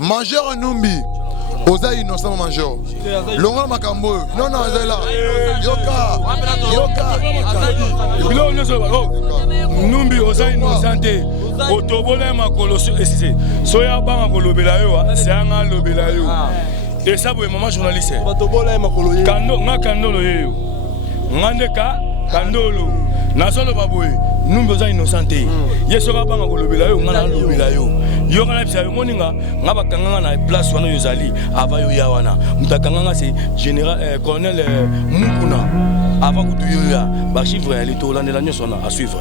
Major Numbi, Oza innocent major. Longa Makambo, non non Zela. Yoka. Numbi Oza innocent. Otobole makolo esise. Soya banga kolobela yo, sanga lobela yo. Et ça pour maman journaliste. Otobole makolo yo. Kando nga kandolo yo. Ngandeka kandolo. Nasolo baboy. Numbi Oza innocent. Yesoka banga kolobela yo, ngana lobela yo. Yo kana bisa yo moninga ngaba kanganga na place wana yozali ava yo ya wana mutakanganga c'est général colonel Mukuna avant que tu yo ya ba chiffre ya lito landela nyoso na à suivre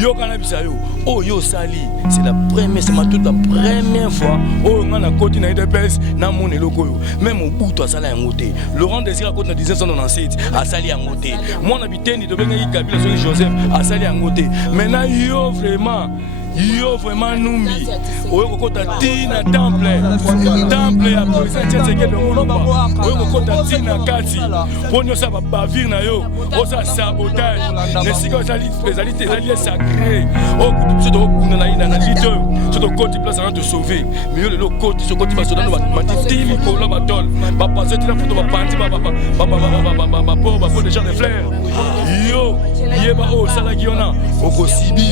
yo kana bisa yo oh yo sali c'est la première c'est ma toute la première fois oh ngana koti na IDPS na mone loko yo même au bout to sala ya ngote Laurent Désir côté na 1997 a sali ya ngote moi na bitendi to benga Kabila so Joseph a sali ya ngote maintenant yo vraiment Numbi oyo kokota tina temple ya police tcheke de Mulumba oyo kokota tina kati ponyo sa bavir na yo osa sabotage ne siko ezali spécialité ezali sacré o kutu to kuna na ina na lito to koti place na te sauver mais le koti so koti basoda no matitili ko la batol ba passer tina photo ba panti ba pour des gens de fleurs yo yeba o sala giona okosibi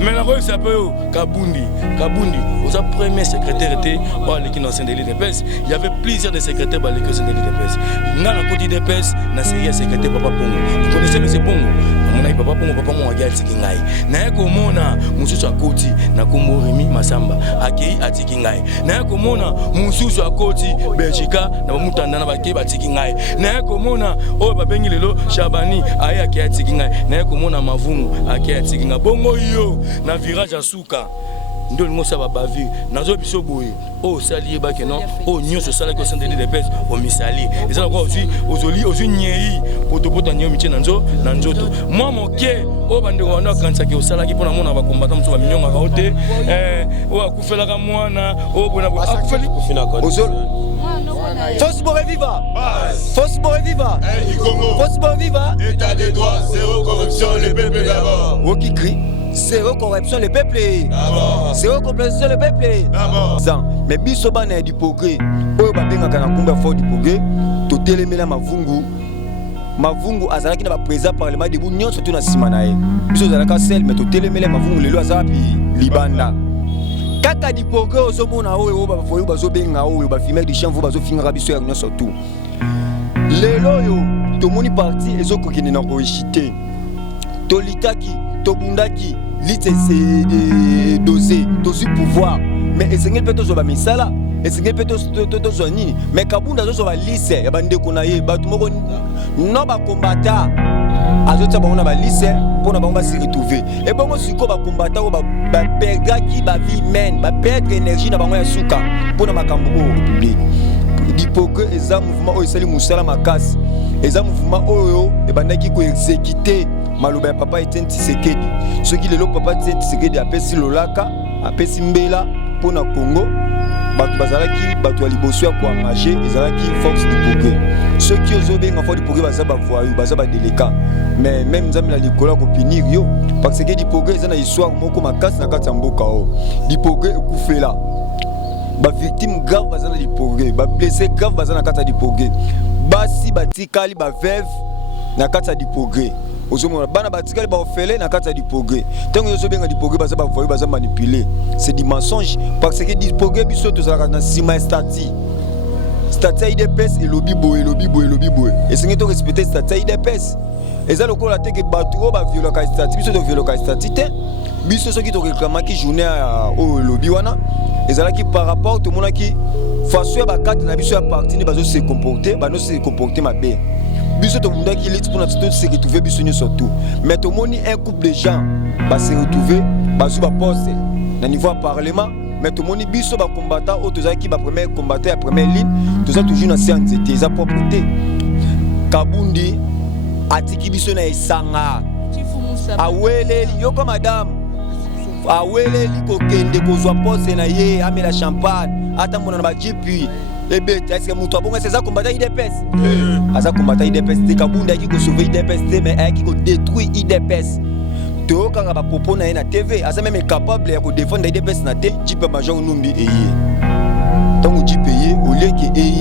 mais la rue s'appelle Kabundi aux premiers secrétaires étaient l'équipe nationale de l'IDPS. Il y avait plusieurs de secrétaires de l'équipe nationale de l'IDPS. Dans la côté d'IDPS, na série secrétaire Papa Pongo. Vous connaissez le Pongo? Mon ami Papa Pongo, Papa Pongo a tikingai. Na komona mususu akoti na kombo Remi Masamba akei atikingai. Na komona mususu akoti Belgica na mutanda na bakei batikingai. Na komona o babengi lelo Shabani aya akei atikingai. Na komona Mavungu akei atikingai. Bongo yo na virage à Souka. Nous avons fait bavi. Nous avons fait oh sali ba kenon oh nyoso sala ko sende de pes o misali. Et ça encore aussi aux nyei poto nyo miche nanzo nanzoto. Moi mon ke o bande ko na kansa ke o sala ki pona mona ba combattant muso ba minyonga ka ote o akufela ka mwana o bona bo akufeli ko fina ko. Force pour viva. Force pour viva. Force pour viva. État de droit, zéro corruption, le peuple d'abord. Où qui crie? Zéro corruption, le peuple. Zéro corruption, le peuple. Mais bisoba na du progrès. Oyo babenga kana kumba fort du progrès. To telemela mavungu azalaki na ba président parlement de bunyon surtout na simana ye. Biso zalaka sel mais to telemela mavungu lelo azapi libanda. Kaka di progrès ozomona oyo ba foyo bazobenga oyo ba filmer di chanvo bazofinga biso ya nyonso tout. Lelo yo to moni parti ezokokene na koishite. To litaki Tobundaki, l'ité c'est dosé, dosu pouvoir. Mais essayez peut-être de misala, essayez peut-être de zoani. Mais Kabunda zo va lycée, ya bande konaye, batumoko non ba combattant. Azota ba on ba lycée pour na ba se retrouver. Et bon siko ba combattant ba perdre qui ba vie humaine, ba perdre énergie na ba ya suka pour na makambo public. Dipoke eza mouvement oyo sali musala makasi. Eza mouvement oyo e bandaki ko exécuter maloba ya papa Etienne Tshisekedi. Ce qui lelo papa Etienne Tshisekedi apesi lolaka, apesi mbela pona Congo. Batu bazalaki batu ya liboso ya ko engager, ezalaki force du progrès. Ceux qui ozobenga force du progrès bazaba voyou, bazaba délicat. Mais même nzambe la likola ko punir yo parce que du progrès eza na histoire moko makasi na kati ya mboka o. Du progrès ekufela. Ba victime grave bazana du progrès, ba blessé grave bazana kati ya du progrès. Basi batikali ba veuve na kati ya du progrès. Ozomona bana batikali ba ofele na kati ya du progrès. Tango yozobenga du progrès baza ba voyer baza manipuler. C'est du mensonge parce que du progrès biso to zala na sima stati. Stati IDPS et lobby boy. Et c'est to respecter stati IDPS. Eza lokola teke batu o ba viola ka stati biso to viola ka stati te. Biso so ki to réclamaki journée au lobby wana. Ezala ki par rapport to mona ki façon ba carte na biso ya parti ne bazo se comporter, ba no se comporter mabe. Biso to munda ki lit pour na se retrouver biso ni surtout. Mais to moni un couple de gens ba se retrouver, bazo ba poste na niveau parlement, mais to moni biso ba combattant o to za ki ba premier combattant à première ligne, to za toujours na séance de za propreté. Kabundi atiki biso na esanga. Aweleli yoko madame. Aweleli kokende kozwa pose na ye amela champagne ata mona na ba jipi ebeta est-ce que mutu abonga c'est ça combattre IDPS aza combattre IDPS te Kabunda ki ko sauver IDPS te mais qui ko détruire IDPS to kanga ba popo na ye na TV asa même capable ya ko défendre IDPS na te jipe major Numbi eye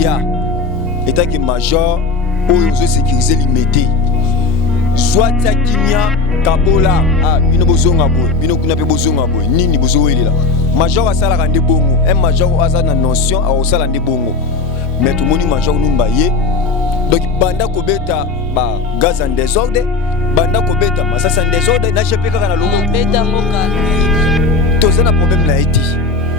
Kimia état que major oyo zo sécuriser limité soit ta Kimia Kabola ah bino bozonga boy bino kuna pe bozonga boy nini bozowelela major asala rande bongo un major asa na notion a osala rande bongo mais tout moni major numba ye donc banda kobeta ba gaz en désordre banda kobeta masasa en désordre na chepe kaka na longo beta ngoka tozana problème na eti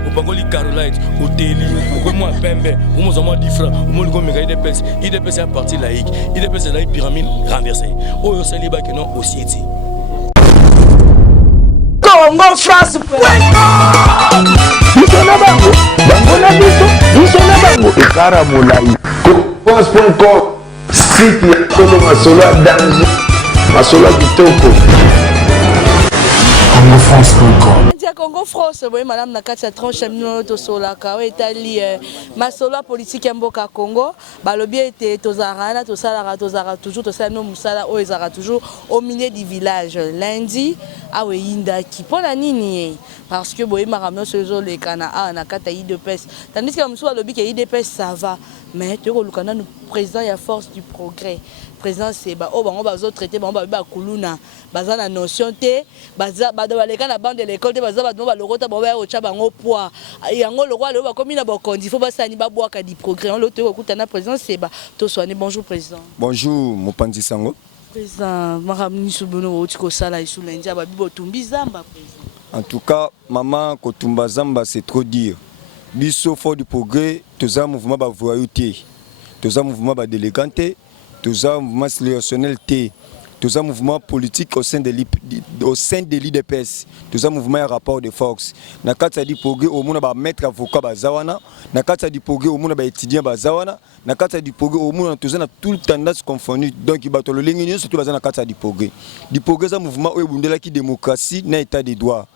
opakoli Caroline hôteli okomwa pembe omozama difra omoni komeka IDPS à parti laïque IDPS est la pyramide renversée oyo saliba que non aussi eti Congo France Bisona bango bango na biso bisona bango ekara molai France.com site ya solo masolo ya danger masolo ya kitoko CongoFrance.com Congo France, oui, madame Nakati tranche mino to solaka o etali masolo politique ya mboka Congo, ba lobi était tozarana to salara toujours to sala no musala o ezara toujours au milieu du village lundi awe yinda ki pona nini parce que boye maramno sezo le kana a nakata IDPS tandis que muso lobi que IDPS ça va mais to ko lukana no président ya force du progrès président c'est ba o bango bazo traiter bango ba kuluna baza na notion te baza ba baleka na bande de l'école te baza ba no ba lokota ba o cha bango poids yango le roi le ba komi na ba kondi faut ba sani ba boaka di progrès on lote ko kutana président c'est ba to soane bonjour président bonjour mopanzi sango président maramni subono otiko sala isu lundi ba bibo tumbi zamba président en tout cas maman kotumba zamba c'est trop dire biso fort du progrès toza mouvement ba voyauté toza mouvement ba déléganté toza mouvement sélectionnel T, toza mouvement politique au sein de l'IDPS, toza mouvement rapport de force. Na kati di progrès au monde ba maître avocat bazawana, na kati di progrès au monde ba étudiant bazawana, na kati di progrès au monde toza na tout tendance confondu. Donc il bato le lingini surtout bazana kati di progrès. Di progrès za mouvement o bundela ki démocratie na état de droit.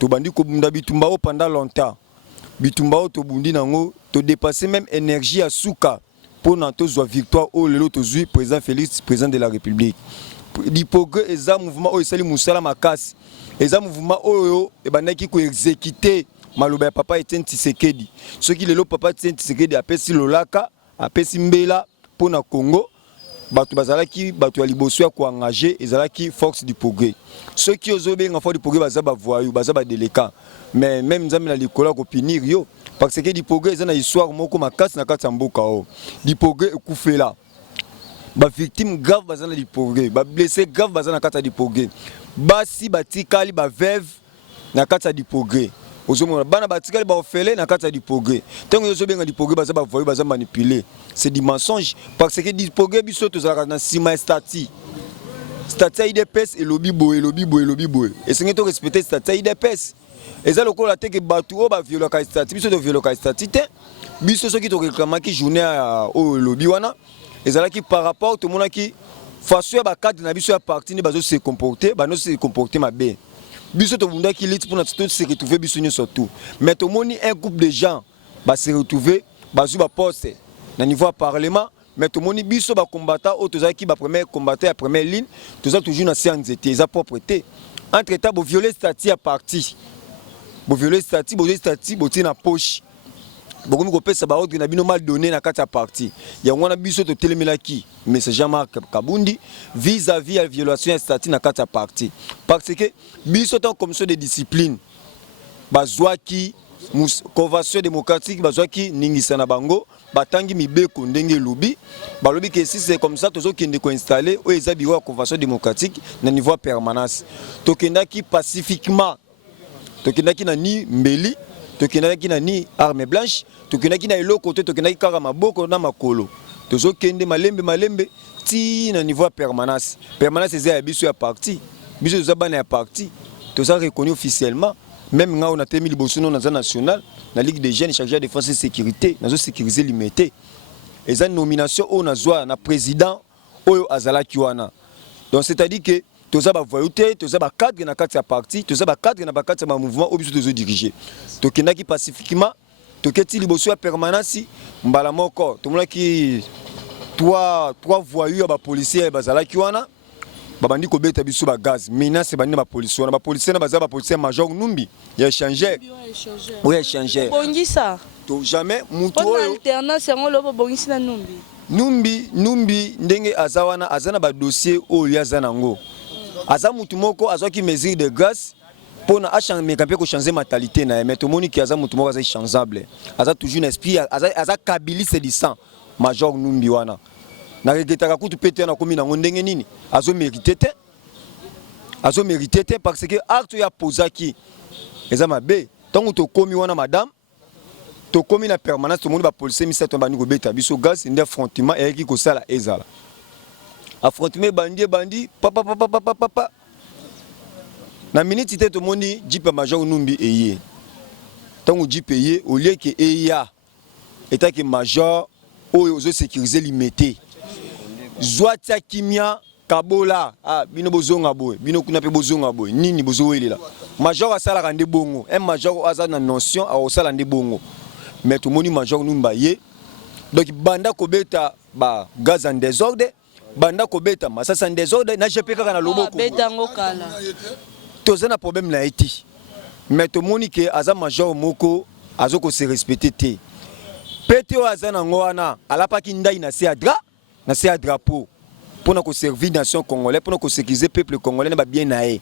To bandi ko bunda bitumba o pendant longtemps. Bitumba o to bundi nango to dépasser même énergie à souka. Pour notre victoire au l'autre président Félix président de la République l'hypocrite et un mouvement où il Moussala Makas et un mouvement où et bandaki ko exécuter maloba papa Etienne Tshisekedi ce qui le papa Etienne Tshisekedi apesi lolaka apesi mbela pour na Congo batu bazalaki batu ya liboso ya ko engager ezalaki force du progrès ceux qui ozobe nga force du progrès bazaba voyou bazaba déléquent mais même nzambe na likola ko pinir yo parce que du progrès ezana histoire moko makasi na kati ya mboka o du progrès ekufela ba victime grave bazana du progrès ba blessé grave bazana kati ya du progrès basi batikali ba veuve na kati ya du progrès ozomona bana batikali ba ofele na kati ya du progrès tango yozo benga du progrès bazaba voyer bazaba manipuler c'est du mensonge parce que du progrès biso tozalaka na sima stati stati IDPS et lobby boy et c'est to respecter stati IDPS et ça le coup la tête que batu o ba violer ka stati biso to violer ka stati te biso ceux qui to réclamer qui journée au lobby wana et ça là qui par rapport tout le monde qui façon ba cadre na biso ya parti ni bazo se comporter ba no se comporter mabe biso to bunda qui lit pour notre se retrouver biso ni surtout mais tout moni un groupe de gens ba se retrouver bazu ba poste na niveau parlement mais tout moni biso ba combattant auto za qui ba premier combattant à première ligne tout ça toujours na séance été za propreté entre temps bo violer statut à parti bo violer statut bo tina poche bo komi ko pesa ba ordre na bino mal donné na kati ya parti ya ngwana biso to telemelaki mais c'est Jean-Marc Kabundi vis-à-vis la violation de statut na kati ya parti parce que biso tant commission de discipline bazwaki convention démocratique bazwaki ningisa na bango batangi mibeko ndenge lobi balobi que si c'est comme ça tozo kende ko installer o eza bureau convention démocratique na niveau permanence to kendaki pacifiquement tokendaki na ni mbeli tokendaki na ni arme blanche tokendaki na eloko te tokendaki kaka maboko na makolo tozokende malembe ti na niveau permanence eza ya biso ya parti biso ezabana ya parti toza reconnu officiellement même nga on a temi liboso na national na ligue des jeunes chargé de défense et sécurité nazo sécuriser limité eza nomination on azwa na président oyo azalaki wana donc c'est-à-dire que toza ba voyouté toza ba cadre na kati ya parti toza ba cadre na ba kati ya mouvement obiso tozo diriger tokendaki pacifiquement toketi liboso ya permanence mbala moko tomonaki trois voyous ya ba policiers bazalaki wana babandi ko beta biso ba gaz menace bandi ba policiers wana ba policiers na baza ba policiers major Numbi ya échangeur oui échangeur to jamais mutu Pour oyo alternance yango lobo bongisi na numbi. numbi ndenge azawana azana ba dossier oyo azana ngo aza mutu moko azwaki mesure de grâce pona achange mpe ko changer mentalité na mais to moni ki aza mutu moko aza changeable aza toujours un esprit aza kabiliste du sang major numbi wana na regretaka kutu pete na komi nango ndenge nini azo mérité te parce que acte ya posaki eza mabe tango to komi wana madame to komi na permanence to moni ba policier misato bandi ko beta biso gaz nde affrontement et qui ko sala ezala affrontement bandi papa na minute te to moni jipe major numbi eye tango jipe eye au lieu que eya eta que major oyo zo sécuriser limité Zwatia kimia kabola bino bozonga boy bino kuna pe bozonga boy nini bozowelela major asala kande bongo un major aza na notion a osala nde bongo mais tout moni major numba ye donc banda kobeta ba gaz en désordre banda kobeta masasa en désordre na jepe kaka na loboko beta ngokala toza na problème na eti mais tout moni ke aza major moko azoko se respecter te pete o aza na ngwana alapaki ndai na se adra na se drapeau pour nous servir nation congolais pour nous sécuriser peuple congolais na bien naé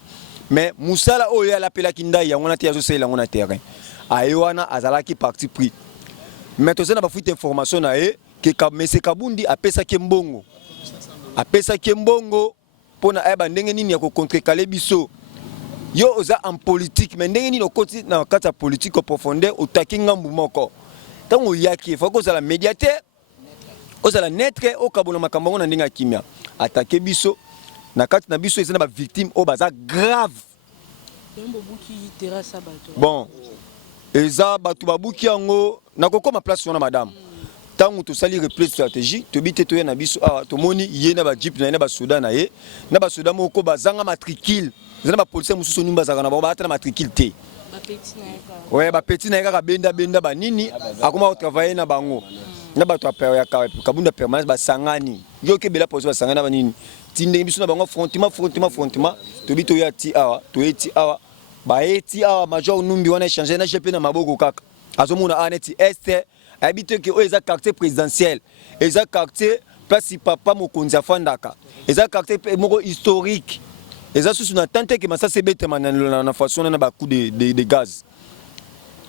mais musala oyo ala pela kinda ya ngona te azo sela ngona terrain ayewana azalaki parti pris mais tozana ba fuite information na e que monsieur Kabundi apesa kembongo pona eba ndenge nini ya ko contrecaler biso yo oza en politique mais ndenge nini okoti na kata politique au profondeur otaki ngambu moko tango yaki faut que ça la médiateur ozala netre okabona makambo na ndinga kimia attaquer biso na kati na biso ezana ba victime o baza grave bon eza batu babuki yango na kokoma place wana madame tango to sali replace stratégie to bité to na biso to moni ye na ba jeep na ba soda na ye na ba soda moko bazanga matricule ezana ba policier mususu numba zaka na ba ata na matricule te ouais ba petit na kaka benda ba nini akoma au travailler na bango na bato apero ya kabunda permanence ba sangani yo ke bela pose ba sangana ba nini tinde biso na bango frontement to bito ya ti awa to eti awa ba eti awa major numbi wana changer na jepe na maboko kaka azomuna aneti este habite ke o eza quartier présidentiel eza quartier place papa mokonzi afandaka eza quartier moko historique eza susu na tante ke masase bete na façon na ba coup de gaz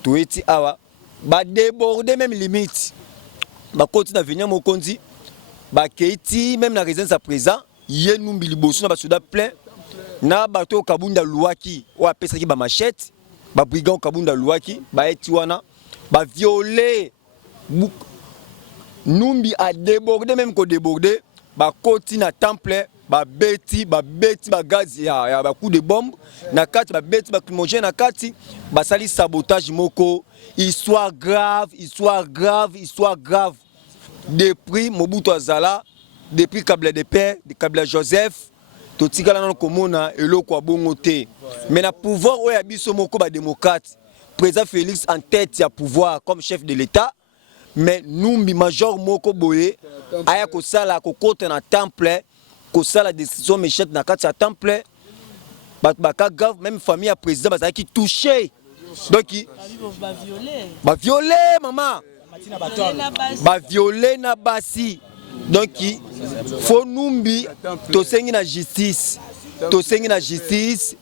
to eti awa ba déborder même limite ba koti na venir mokonzi ba keiti même na résidence à présent ye numbi liboso na ba soda plein na bato kabunda luaki o apesa ki ba machette ba brigand kabunda luaki ba eti wana ba violer numbi a déborder même ko déborder ba koti na temple ba beti ba gaz ya ba coup de bombe na kati ba beti ba climogène na kati ba sali sabotage moko histoire grave depuis Mobutu Azala depuis Kabila de Père de Kabila Joseph to tikala na komona eloko abongo te mais na pouvoir oya biso moko ba démocrate président Félix en tête ya pouvoir comme chef de l'état mais numbi major moko boye aya ko sala ko kota na temple ko sala décision méchante na kati ya temple baka grave même famille ya président bazaki touché donc ba violer maman ba violer na basi donc faut numbi to sengi na justice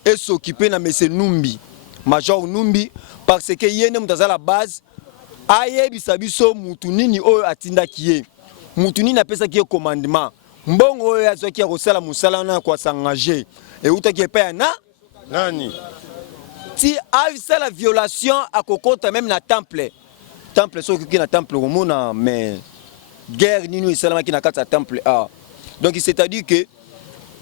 et s'occuper na monsieur numbi major numbi parce que yene mutaza la base ayebisa biso mutu nini oyo atindaki ye mutu nini apesa ki commandement mbongo oyo azoki ya kosala musala na kwa s'engager et utaki epa na nani ti avisa la violation à kokota même na temple soki ki na temple komona mais guerre nini esalamaki na kati ya temple donc c'est-à-dire que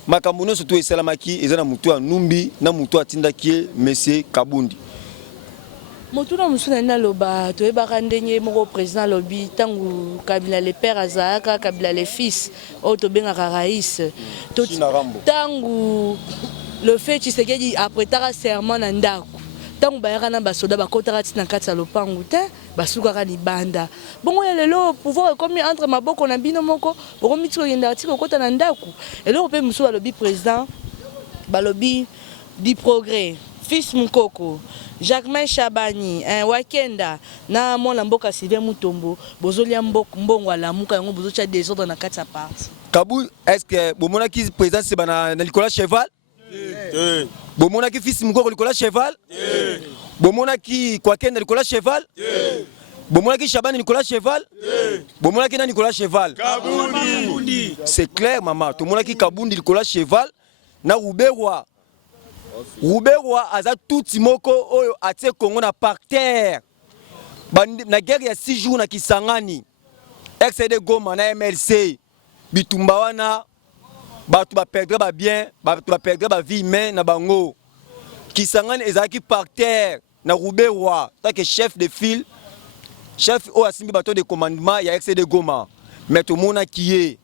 makambo nyonso to esalamaki eza na mutu ya numbi na mutu atindaki ye monsieur Kabundi motu na mosusu na loba toyebaka ndenge moko président lobi ntango Kabila le père azalaka Kabila le fils oyo tobengaka raïs ntango le fait Tshisekedi apretaka serment na ndako ntango bayaka na basoda bakotaka ti na kati ya lopango te basukaka libanda bongo ya lelo pouvoir ekomi entre maboko na bino moko bokomi ti kokendaka ti kokota na ndako eloko mpe mosusu balobi président balobi du progrès Fils Mukoko, Jacquemain Chabani, Wakenda, na mwana mboka Sylvain Mutombo, bozolia mbongo la muka yango bozocha désordre na kati ya parti. Kabou, est-ce que bomona qui président c'est na Nicolas Cheval? Bomona qui fils Mukoko Nicolas Cheval? Bomona qui Wakenda Nicolas Cheval? Bomona qui Chabani Nicolas Cheval? Bomona qui na Nicolas Cheval? Kabundi. C'est clair maman, tout le monde qui Kabundi Nicolas Cheval na Rouberwa. Rouberwa aza tout moko oyo atie Congo na par terre. Na guerre ya 6 jours na Kisangani. XD Goma na MLC. Bitumba wana batu ba perdre ba bien, batu ba perdre ba vie humaine na bango. Kisangani ezaki par terre na Rouberwa, tant que chef de file, chef o asimbi bateau de commandement ya XD Goma. Mais tout mona kié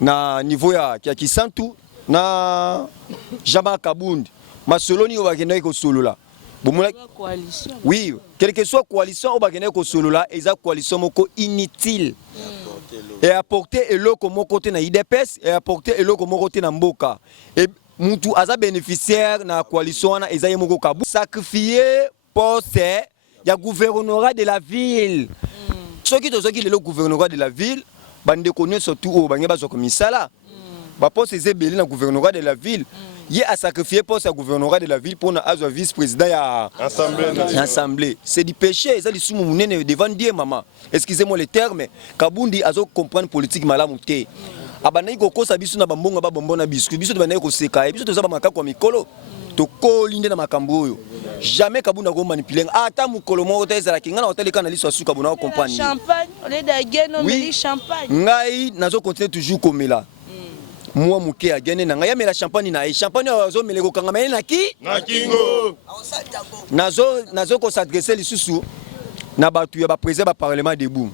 na niveau ya Kisantu na Jama Kabundi. Masoloni obakende ko solola. Coalition. Oui, quelle que soit coalition obakende ko solola, eza coalition moko inutile. Et apporter eloko moko côté na IDPS et apporter eloko moko côté na mboka. Et mutu aza bénéficiaire na coalition na eza moko kabu sacrifier poste ya gouvernorat de la ville. Ceux qui le gouvernorat de la ville, bande connaît surtout au bange bazo komisala. Ba poste c'est belé na gouvernorat de la ville. Il a sacrifié poste à gouvernorat de la ville pour na azo vice-président ya assemblée. C'est du péché, ça li sumu munene devant Dieu maman. Excusez-moi le terme, Kabundi azo comprendre politique malamu te. Abanayi ko kosa biso na bambonga ba bombo na biscuit, biso banayi ko seka, biso toza ba makako mikolo. To kolinde na makambo oyo. Jamais Kabunda ko manipuler. Ata mukolo moko te ezala kinga na hotel kana liso suka bona comprendre. Champagne, on est d'ageno mais champagne. Ngai nazo continuer toujours comme là. Moi muke agene na ngai mela champagne na champagne azo meleko kanga mele na ki? Na kingo. Nazo ko s'adresser lisusu na batu ya ba président ba parlement debout.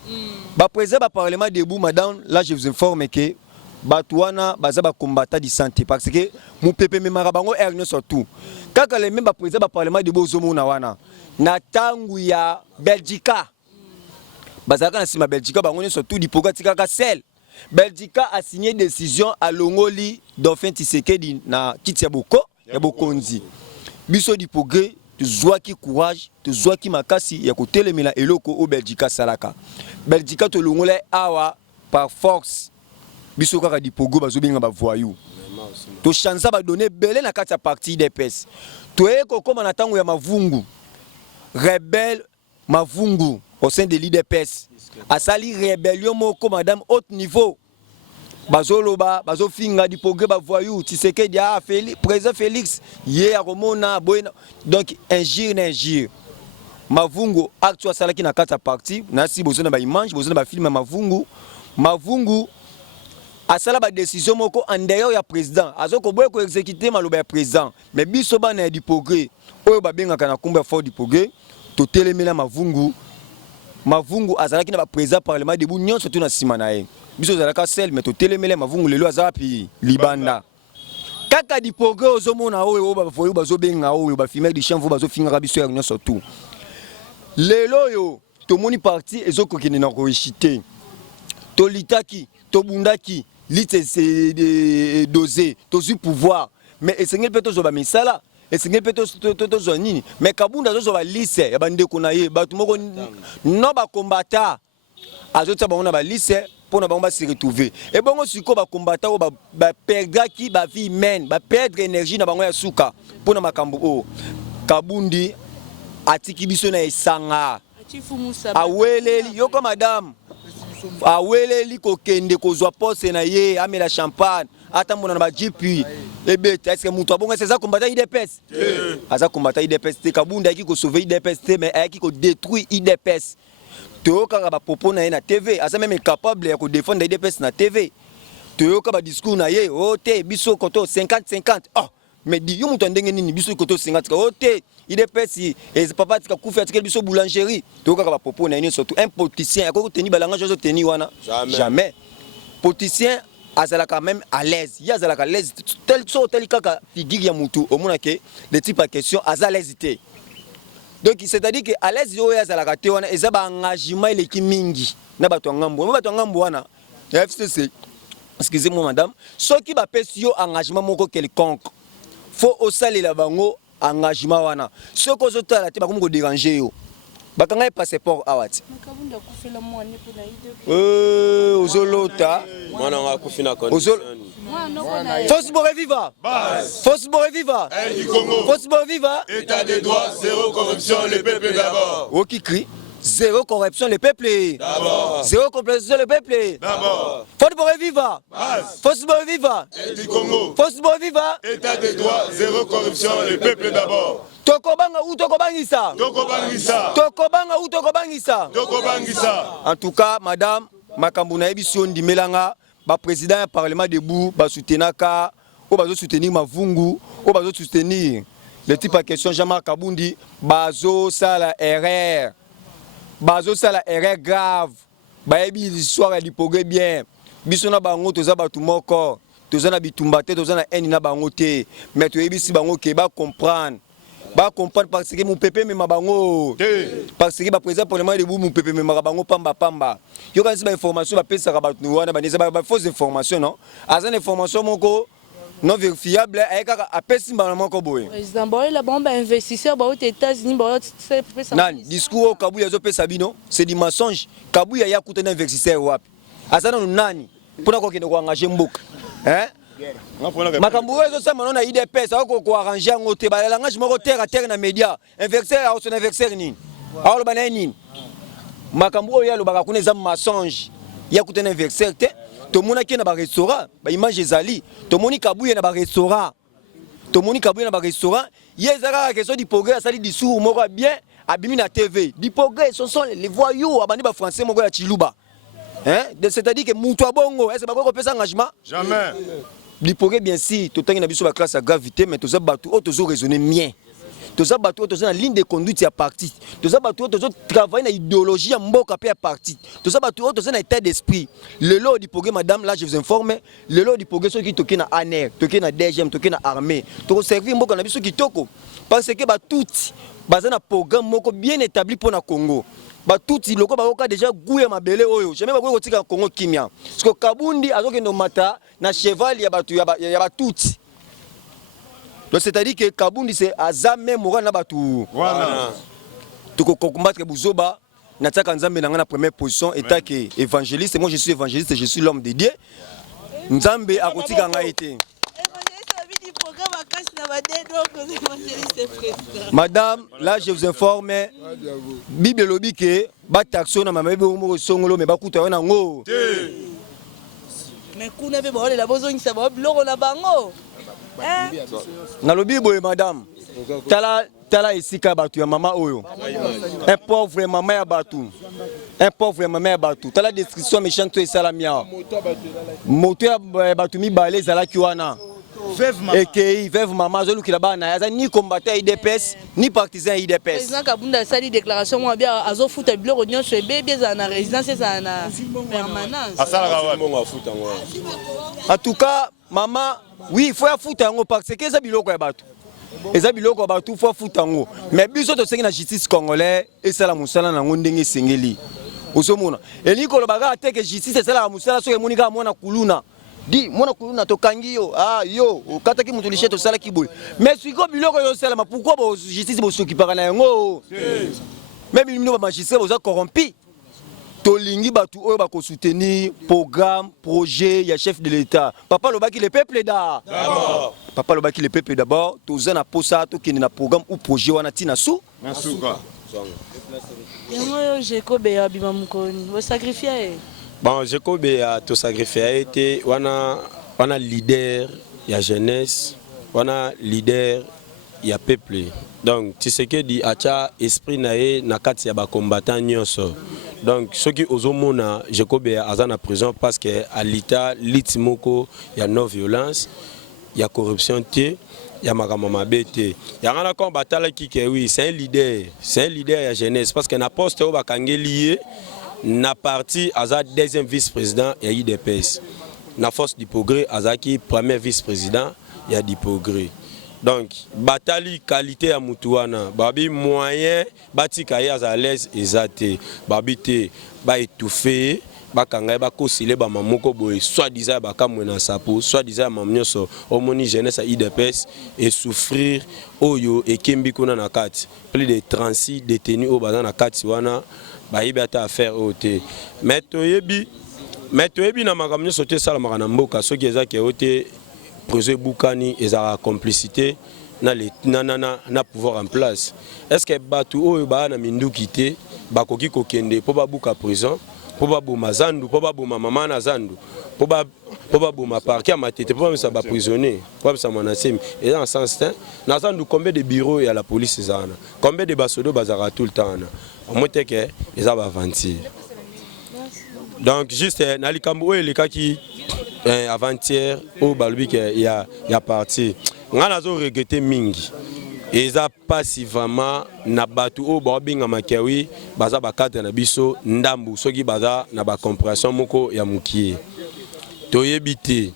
Ba président ba parlement debout madame, là je vous informe que Batouana baza ba combattant de santé parce que mon pépé me marabango erno surtout quand les même ba président ba parlement de bozomo na wana na tangu ya Belgica bazaka na sima Belgica bango surtout dipogatika ka sel Belgica a signé décision à Longoli Dauphin Tshisekedi na kiti ya boko ya bokonzi biso dipogé tuzwaki courage tuzwaki makasi ya kotelemela eloko o Belgica salaka Belgica to Longola awa par force biso kaka dipogo bazobenga ba voyou to chanza ba donner belé na kati ya parti DPS to eko koma na tango ya mavungu rebelle mavungu au sein de l'IDPS asali rébellion moko madame haut niveau bazoloba bazofinga dipogo ba voyou Tshisekedi a Félix président Félix ye a komona boyna donc injure mavungu acte asala ki na kati ya parti na si bozona ba image bozona ba film mavungu asala ba décision moko en dehors ya président azoko boye ko exécuter maloba ya président mais biso bana ya dipogé oyo babengaka na komba fort dipogé to telemela mavungu azalaki na ba président parlement debout nyonso to na sima na ye biso zalaka sel mais to telemela mavungu lelo azapi libanda kaka dipogé ozomona oyo ba foyo bazobenga oyo ba filmer du champ bazo finga biso ya nyonso tout lelo yo to moni parti ezokokene na koishité to litaki to bundaki lite c'est dosé tozu pouvoir mais esengel peto zo ba misala esengel peto to zo nini mais Kabunda zo ba lise ya bande ko na ye batu moko no ba combattant azotsa bango na ba lise pona bango ba se retrouver et bongo siko ba combattant ba perdre ki ba vie humaine ba perdre énergie na bango ya suka pona makambo o Kabundi atiki biso na esanga aweleli yoko madame aweleli kokende kozwa poste na ye amela champagne atambona na ba jipi ebete est-ce que mutu abonga c'est ça combattant IDPS aza combattant IDPS te Kabunda aki ko sauver IDPS te mais aki ko détruire IDPS toyoka ba popo na ye na TV aza même capable ya ko défendre IDPS na TV toyoka ba discours na ye o te biso koto 50-50 oh mais di yo mutu ndenge nini biso koto 50 o te IDPS et papa tika kufa tika biso boulangerie toyoka ba popo na ye surtout un politicien akoko tenir balanga jozo tenir wana jamais politicien azala quand même à l'aise ya azala à l'aise tel kaka figure ya mutu au mona ke le type à question azala l'aise donc c'est-à-dire que à l'aise yo ya azala te wana ezaba engagement ile ki mingi na bato ngambo wana FCC excusez-moi madame ceux qui ba pesi yo engagement moko quelconque faut osalela bango engagement wana soko zotala te bakomi ko déranger yo bakanga passeport awati ozolota mwana nga kufina condition Force Boreviva Force Boreviva du Congo Force Boreviva état de droit zéro corruption le peuple d'abord oh qui crie zéro corruption le peuple d'abord zéro corruption le peuple d'abord Force Boreviva Force Boreviva du Congo Force Boreviva état de droit zéro corruption le peuple d'abord Tokobanga ou Tokobangisa Tokobangisa Tokobanga ou Tokobangisa Tokobangisa. En tout cas madame makambo na yebiso ndimelanga ba président du parlement debout ba soutenaka ou ba soutenir mavungu ou ba soutenir le type à question Jean-Marc Kabundi bazo sala erreur grave ba yebi l'histoire du progrès bien biso na bango toza batu moko toza na bitumba te toza na eni na bango te mais to yebi si bango ke ba comprendre parce que mon pépé me mabango parce que ba président parlement debout mon pépé me mabango pamba yo quand si ba information ba pesa ba wana ba fausse information non azana information moko non vérifiable ayeka apesi mbana moko boye président boy la bombe investisseur ba aux États-Unis ba pesa nan discours Kabuya zo pesa bino c'est du mensonge Kabuya ya kutana investisseur wapi azana nani pona ko kende ko engager mboka hein makambo ezo sama nona IDPS ako ko arranger ngote ba langage moko terre na média investisseur a son investisseur nini alors ba nini makambo ya lo ba kuna za mensonge ya kutana investisseur te to mona ki na ba restaurant ba image ezali to moni Kabuya na ba restaurant yezaka question du progrès ça dit discours moko bien abimi na TV du progrès ce sont les voyous abandi ba français moko ya Chiluba hein c'est-à-dire que mutu abongo est-ce ba ko pesa engagement jamais du progrès bien si to tangi na biso ba classe à gravité mais to za batu to raisonner bien to za batu to za na ligne de conduite ya parti to za batu to travailler na idéologie ya mboka pe ya parti to za batu to za na état d'esprit le lot du progrès madame là je vous informe le lot du progrès ceux qui toki na ANR toki na DGM toki na armée to servir mboka na biso kitoko parce que ba tout baza na programme moko bien établi pour na Congo ba tout loko ba koka déjà gouya mabele oyo jamais ba ko tika Congo kimia parce que Kabundi azokendo mata na cheval ya batu ya ba tout. Donc c'est-à-dire que Kabundi c'est azame mora na batu voilà to ko combattre buzoba na tsaka nzambe na ngana première position état que évangéliste moi je suis évangéliste je suis l'homme de Dieu nzambe akotika ngai te madame là je vous informe Bible lobi que ba taxo na mama be mo songolo me bakuta wana ngo mais kuna be ba la bozo ngisa ba biloko na bango na lobi boye madame tala esika batu ya mama oyo un pauvre mama ya batu tala description méchante et salamia moto ya batu mibale ezalaki wana veuve maman zolukila bana aza ni combattant IDPS ni partisan IDPS président Kabunda sali déclaration moi bien azofuta biloko nyonso ebebe za na résidence za na permanence en tout cas maman oui il faut afuta yango parce que eza biloko ya batu faut afuta yango mais biso to sengi na justice congolais esala musala nango ndenge esengeli osomona eliko lobaka te que justice esala musala so emonika mona kuluna di mona kuluna to kangi yo yo kata ki mutulishe to sala kiboy mais siko biloko yo sala ma pourquoi bo justice bo s'occupera na yango même bino ba magistrat bo za corrompu to lingi batu oyo ba ko soutenir programme projet ya chef de l'état papa lobaki le peuple d'abord to za na posa to kini na programme ou projet wana tina su nasuka yango Jacob ya bima mukoni bo sacrifier bon Jacob a to sacrifier été wana leader ya jeunesse wana leader ya peuple donc tu sais que di acha esprit nae na kati ya ba combattant nyonso donc ceux qui ozomona Jacob aza na prison parce que à l'état litimoko ya non violence ya corruption te ya makambo mabe te ya ngana combattant la ki ke oui c'est un leader ya jeunesse parce que na poste o bakangeli na parti aza deuxième vice-président ya IDPS na force du progrès azaki premier vice-président ya du progrès donc batali qualité ya mutuana babi moyen batika ya à l'aise ezate babi te ba étouffé bakanga bakosile ba mamoko boy soit disant bakamwe na sapo soit disant mamnyoso omoni jeunesse à IDPS et souffrir oyo ekembi kuna na kati plus de 36 détenus au bazana na kati wana ba ibata affaire ote mais toyebi na makamnyoso te sala makana mboka soki ezaki ote projet bukani ezara complicité na pouvoir en place. Est-ce que batu oyo ba na minduki te bakoki kokende po babuka prison po baboma zandu po baboma mama na zandu po baboma parquet matete po bamisa ba prisonnier po bamisa monasemi et dans ce sens na zandu combien de bureaux ya la police ezana combien de basodo bazara tout le temps na omote ke eza ba aventure. Donc juste na likambo oyo lekaki avant-hier au balbi que ya parti ngana zo regretter mingi eza passivement na batu o babinga makiawi baza bakata na biso ndambu soki baza na ba compréhension moko ya mukie toyebite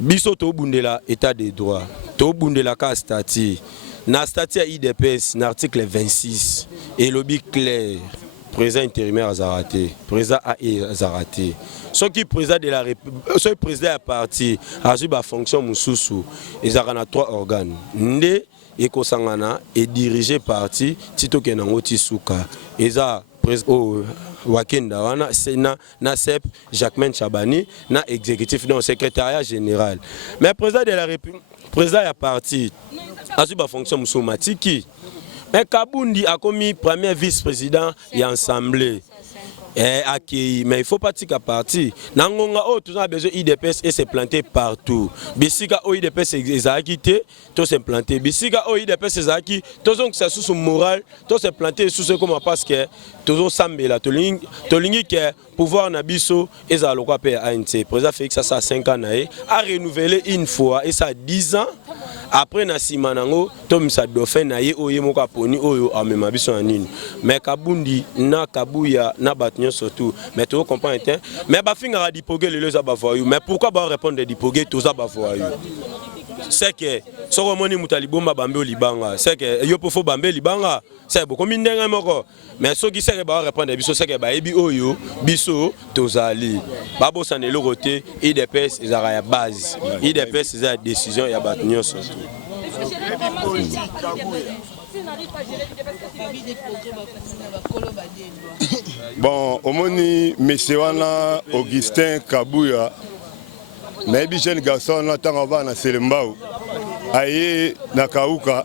biso to bundela état de droit to bundela ka statut na statut ya IDPS na article 26 et lobby clair président intérimaire azarate président azarate ce qui président de la République ce président à parti a eu ba fonction mususu ezara 3 organes nde ekosangana et dirigé parti tito kenango tisuka eza président wakenda wana na CEP Jacquemain Chabani na exécutif dans secrétariat général mais président de la République président à parti a eu ba fonction mususu matiki. Mais Kabundi a commis premier vice-président et assemblée. Mais il ne faut pas tirer parti. Nangonga o tout a besoin IDPS et se planter partout. Bisika o IDPS ezakité, tout se planter. Bisika o IDPS ezaki, tout on que ça sous moral, tout se planter sous ce comment parce que tout sambela, tout lingi que pouvoir na biso ezaloko pe ANC. Président Félix ça 5 ans a renouvelé une fois et ça 10 ans. Après na simanango tom sa dauphin na ye oye moka poni oyo amema biso anini mais Kabundi na Kabuya na batnyo surtout mais tu comprends hein mais ba finga dipoguer le za bavoyou mais pourquoi ba répondre de dipoguer to za bavoyou c'est que soko moni mutalibomba bambe olibanga c'est que yo pofo bambe libanga c'est beaucoup mindenga moko mais soki c'est que ba répondre biso c'est que ba ebi oyo biso tozali babo sanelo côté IDPS ezara ya base IDPS za décision ya batnyo surtout. Bon, omoni monsieur wana Augustin Kabuya na bi jeune garçon na tanga va na Selembao aye na Kauka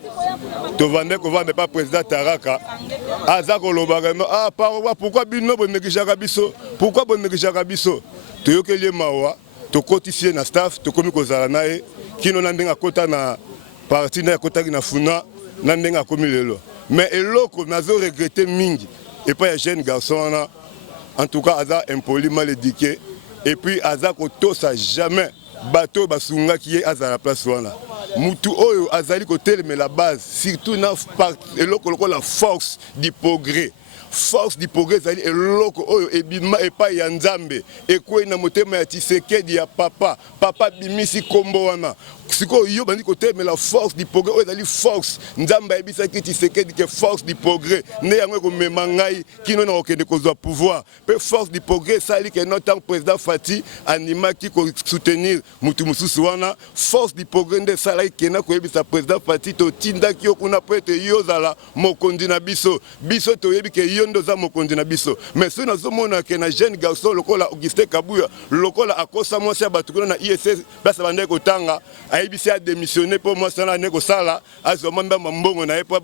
to vande ko vande pas président Taraka aza ko lobaka ah pourquoi bino bon négligera biso pourquoi bon négligera biso to yokeli mawa to cotiser na staff to komi ko zala nae kino na ndenga kota na parti na kota na funa na ndenga komi lelo mais eloko nazo regretter mingi et pas un jeune garçon là en tout cas aza impoli mal éduqué et puis aza ko tosa jamais bateau basunga qui est à la place wana mutu oyo azali ko mais la base surtout na eloko la force du progrès. Force du progrès zali eloko oyo ebima epa ya nzambe ekwe na motema ya Tshisekedi ya papa bimisi kombo wana siko yo bandi côté mais la force du progrès oyo zali force nzambe ebisa ki Tshisekedi que force du progrès ne yango ko memangai kino na okende kozwa pouvoir pe force du progrès sali que notre président Fati anima ki ko soutenir mutu mususu wana force du progrès nde sala kena ko ebisa président Fati to tinda ki okuna prete yo zala mokondi na biso to yebi ke yondo za mokondi na biso mais so nazomona ke na jeune garçon lokola Augustin Kabuya lokola akosa mwasi ya batukuna na ISS basa bande kotanga ayebisi a démissionner pour moi sana ne ko sala azomamba mbongo na epo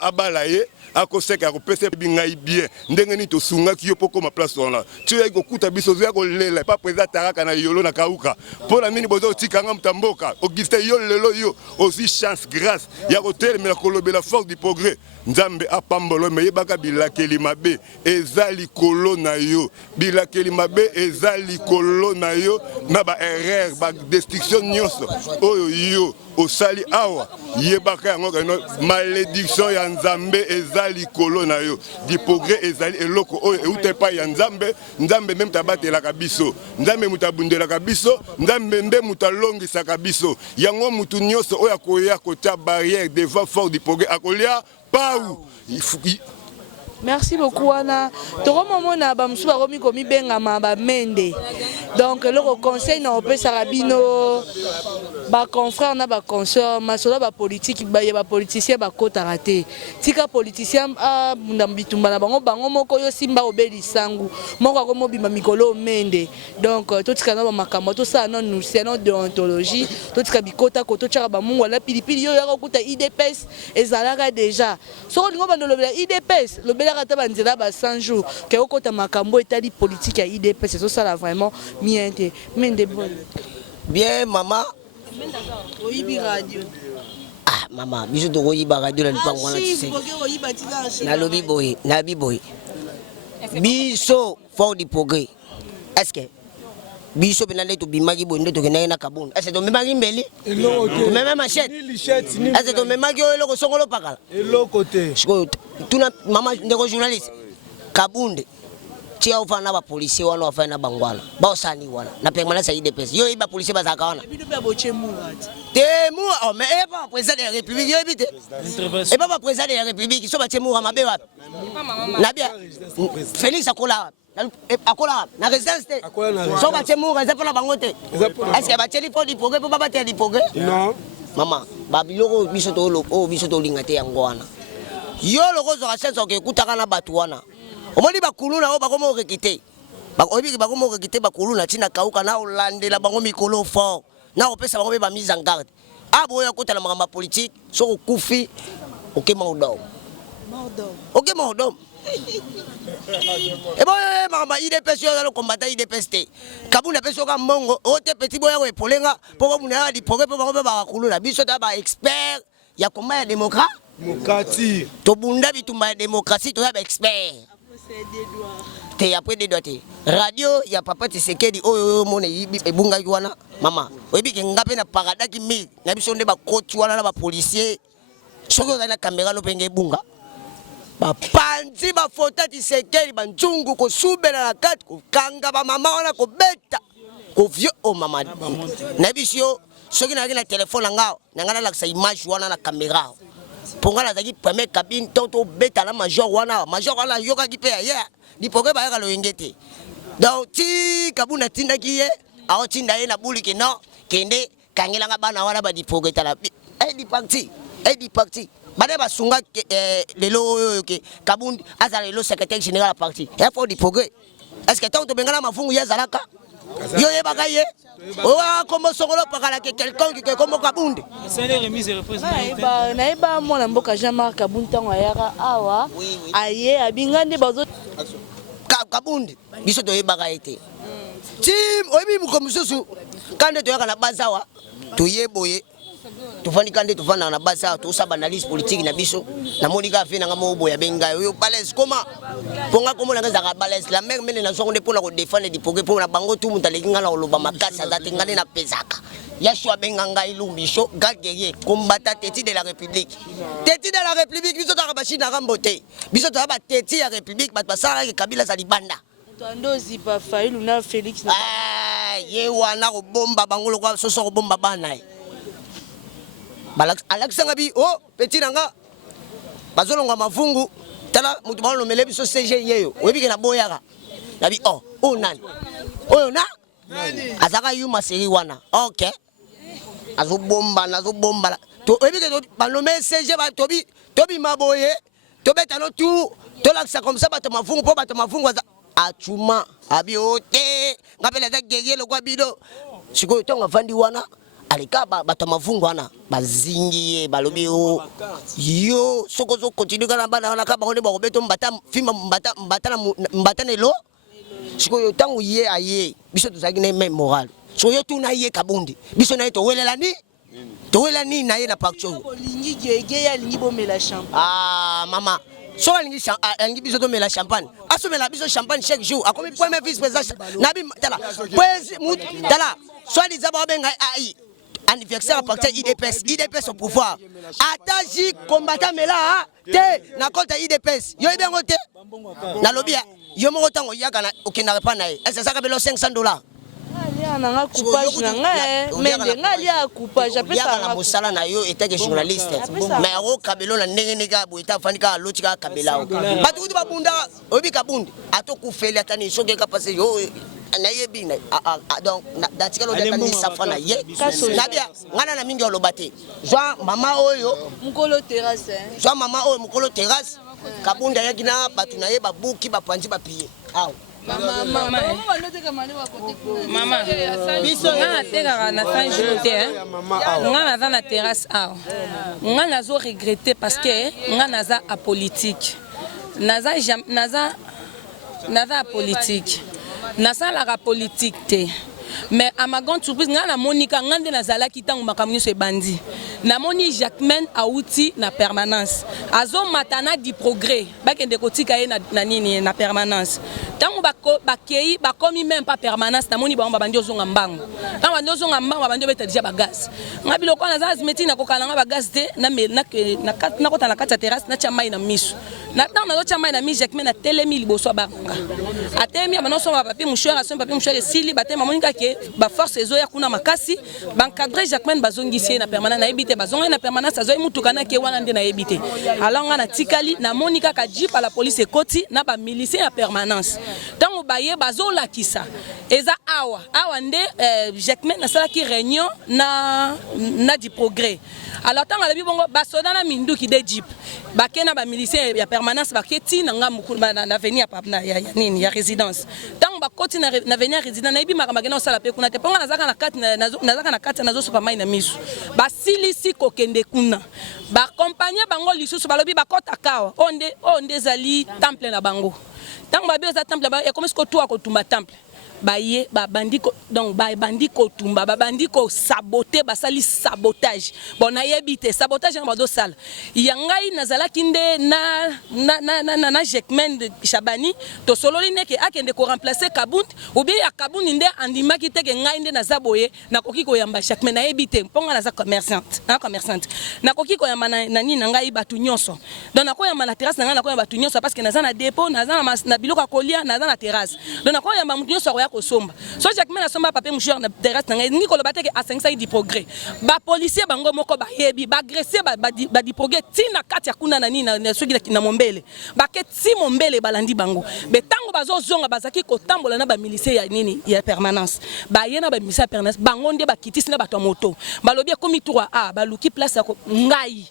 abala ye akoseka akopesa bingai bien ndenge ni to sunga ki yo poko ma place wana tu ya kokuta biso zo ya ko lela pas président Taraka na yolo na Kauka pour la mini bozo tikanga mtamboka Augustin yo lelo yo aussi chance grâce ya ko telemela kolobela force du progrès nzambe apambolo me yebaka bilakeli mabe ezali kolo na yo bilakeli mabe ezali kolo na yo na ba erreur ba destruction nyonso oyo yo osali awa yebaka yango kano malédiction ya nzambe ezali kolo na yo di progrès ezali eloko oyo eute pa ya nzambe même tabatelaka biso nzambe mutabundelaka biso nzambe nde mutalongisaka biso yango mutu nyonso oyo akoya kotia barrière devant fort du progrès akolia Pau, Merci beaucoup wana. Toko momona ba musu ba komi komi bengama ba mende. Donc le conseil na opesa rabino ba confrère na ba consœur masola ba politique ba ya ba politicien ba kota raté. Tika politicien a ndambitumba na bango moko yo simba obeli sangu. Moko ko mobima mikolo mende. Donc to tika na ba makambo to sa non nous c'est non déontologie. To tika bikota ko to tshaka ba mungu la pilipili yo ya ko kuta IDPS ezalaka déjà. So lingo ba ndolo IDPS lo kata banzela ba 100 jours ke okota makambo etali politique ya IDPS c'est ça là vraiment miente mende bon bien maman oyibi radio ah maman biso to oyiba radio la lipango wana tise na lobi boy na biboy biso for the progrès est-ce que biso benale to bimagi boy ndo to kenai na kabunda est-ce to memagi mbeli même machette est-ce to memagi oyo loko songolo pakala côté tuna mama ndeko journaliste kabunde tia ufana ba policier wana wafana bangwana ba osani wana na pengana sa IDPS yo iba policier bazaka wana temu oh mais et pas président de la République yo ebite et pas président de la République so ba temu mabe wapi na bien Félix akola na résidence so ba temu réserve na bango te est-ce que ba teli pour du progrès pour ba teli progrès non mama ba biloko biso to lo o biso to lingate yango wana yo loko zo rasenso ke kutaka na batu wana omoni bakuluna o bakomo rekite bakobi bakomo rekite bakuluna tina kauka na olandela bango mikolo fort na opesa bango ba mise en garde abo ya kutala makamba politique so kufi okema odom okema odom e boye makamba IDPS yo lo combattre IDPS te kabuna peso ka mongo o te petit boya ko epolenga po muna di progrès po bango ba bakuluna biso ta ba expert ya combat ya démocrate Mokati. To bunda bitumba ya démocratie to ya expert. Te après des doigts. Radio ya papa Tshisekedi oyo mona ebunga wana mama. Oyebi ke ngape na paradaki mi na biso nde ba coach wana na ba policier. Soko na caméra no penge ebunga. Ba panzi ba fota Tshisekedi ba njungu ko subela na kati ko kanga ba mama wana ko beta. Ko vieux o mama. Na biso soki na kina téléphone ngao na ngana la sa image wana na caméra. Ponga la zaki premier cabine toto beta la major wana yoka ki pe ya di progrès ba ya lo ngete donc ti kabuna tinda ki ye a tinda ye na buliki no kende kangela nga bana wana ba di progrès tala di parti bade ba sunga lelo ke kabundi azala lelo secrétaire général la parti il faut di progrès est-ce que tant to bengala mafungu ya zalaka yo ye bakaye owa komo songolo pakala ke quelqu'un qui komo kabundi c'est les remises et représentants na eba mona mboka Jean-Marc Kabunda ayaka awa aye abingande bazo kabundi biso to yebaka ete tim oyebi mukomususu kande to yaka na bazawa to yeboye tufandi kande tufanda na bazawa to saba analyse politique na biso na monika fina nga mobo ya benga yo balance koma ponga komo na ngazaka balance la mère mene na songo pour la défendre di progrès pour na bango tout muta lekinga na oloba makasa za tingane na pesaka yashwa benga nga ilumbiso gageye combattant teti de la République biso ta bashina rambote biso ta ba teti ya République bat basara ke Kabila za libanda ndozi pa Failu na Félix na ye wana ko bomba bangolo kwa soso ko bomba bana Alexanga bi oh petit nanga bazolonga mafungu tala mutu balo mele biso CG yeyo webi na boyaka nabi oh nani oyo na azaka yuma seri wana okay azobomba to webi ke balo mele CG ba tobi maboye to beta no tu to laksa comme ça bato mafungu po bato mafungu achuma abi ote ngapela za gegelo kwa bido siko tonga vandi wana alika bato mafungu wana bazingi balobi yo soko zo continue kana bana wana ka bango ba beto mbata fimba mbata nelo siko yo tangu ye aye biso tuzaki na même moral so yo tuna ye kabundi biso na to welela ni na ye na pakcho lingi gege ya lingi bomela champagne mama so alingi biso to mela champagne asomela biso champagne chaque jour akomi premier vice président nabi tala tala soit les ababa benga ai anniversaire à partir IDPS au pouvoir. Attaji combattant mela te na compte IDPS. Yo bien ngote na lobby yo mo tango yaka na okina repa na. Est-ce ça ka belo $500? ya nanga coupage nanga mais ndenga lia coupage apesa na mosala na yo etake journaliste mais ro kabelo na ndenge nega boita fanika lotika kabelao batu kuti babunda obi kabundi atokufeli atani soke kapase yo na yebi na donc datikalo de tani safana ye nabia ngana na mingi olobate joa mama oyo mukolo terrasse joa mama oyo mukolo terrasse kabunda yakina batu na ye babuki bapanzi bapiye aw Mama, biso nga natekaka na Saint Jules te, nga naza na terrasse awa. Nga nazo regretter parce que nga naza apolitique. Naza apolitique. Nasalaka politique te. Mais à ma grande surprise, nga na Monica ngande nazala kitango makamyo se bandi. Na moni Jacquemaine Aouti na permanence. Azo matana di progrès. Bakende kotika ye na nini na permanence. Tango bakei bakomi même pas permanence na moni ba bandi ozonga mbango. Tango bandi ozonga mbango bandi obeta déjà bagaz. Nga biloko na za meti na kokala nga bagaz te na na kota na kata terrasse na chamai na misu. Na tango na chamai na misu Jacquemaine na telemi liboso banga. Atemi ba no so ba papier mouchoir aso papier mouchoir sili batema Monica ba force ezoya kuna makasi bankadre Jacquemaine bazongisi na permanence na ebite bazonga na permanence azoyi mutuka na ke wana nde na ebite alanga na tikali na Monica ka jipa la police ekoti na ba miliciens ya permanence tango baye bazolakisa eza awa nde Jacquemaine na sala ki réunion na di progrès alors tango la bibongo basoda na minduki de jeep bakena ba miliciens ya permanence baketi na ngamu na avenir ya nini ya résidence tango bakoti na avenir résidence na ebi makamagena osala pe kuna te ponga nazaka na kati nazo sopa mai na misu basilisi kokende kuna ba compagnie bango lisusu balobi bakota kawa onde zali temple na bango tango babe za temple ba ekomi ko toa ko tumba temple baye babandiko donc babandiko tumba babandiko saboter basali sabotage bon nayebite sabotage na bado sala yangai nazalaki nde na Jacquemaine Chabani to sololi neke akende ko remplacer Kabundi ou bien Kabundi nde andimaki teke ngai nde nazaboye nakoki ko yamba Jacquemaine nayebite mponga naza commerçante nakoki ko yamba na nini ngai batu nyonso donc nakoyamba na terrasse ngai nakoyamba batu nyonso parce que naza na dépôt naza na biloko kolia naza na terrasse donc nakoyamba mutu nyonso kosomba so Jacquemaine asomba papier mouchoir na terrasse ngai ngi koloba teke a 500 di progrès ba policier bango moko ba yebi ba agresser ba di progrès tina kati ya kuna na nini na soki na mombele ba keti mombele balandi bango betango bazozonga bazaki kotambola na ba milicier ya nini ya permanence ba yena ba milicier ya permanence bango nde ba kitisi na bato moto balobi komi tour a baluki place ya ngai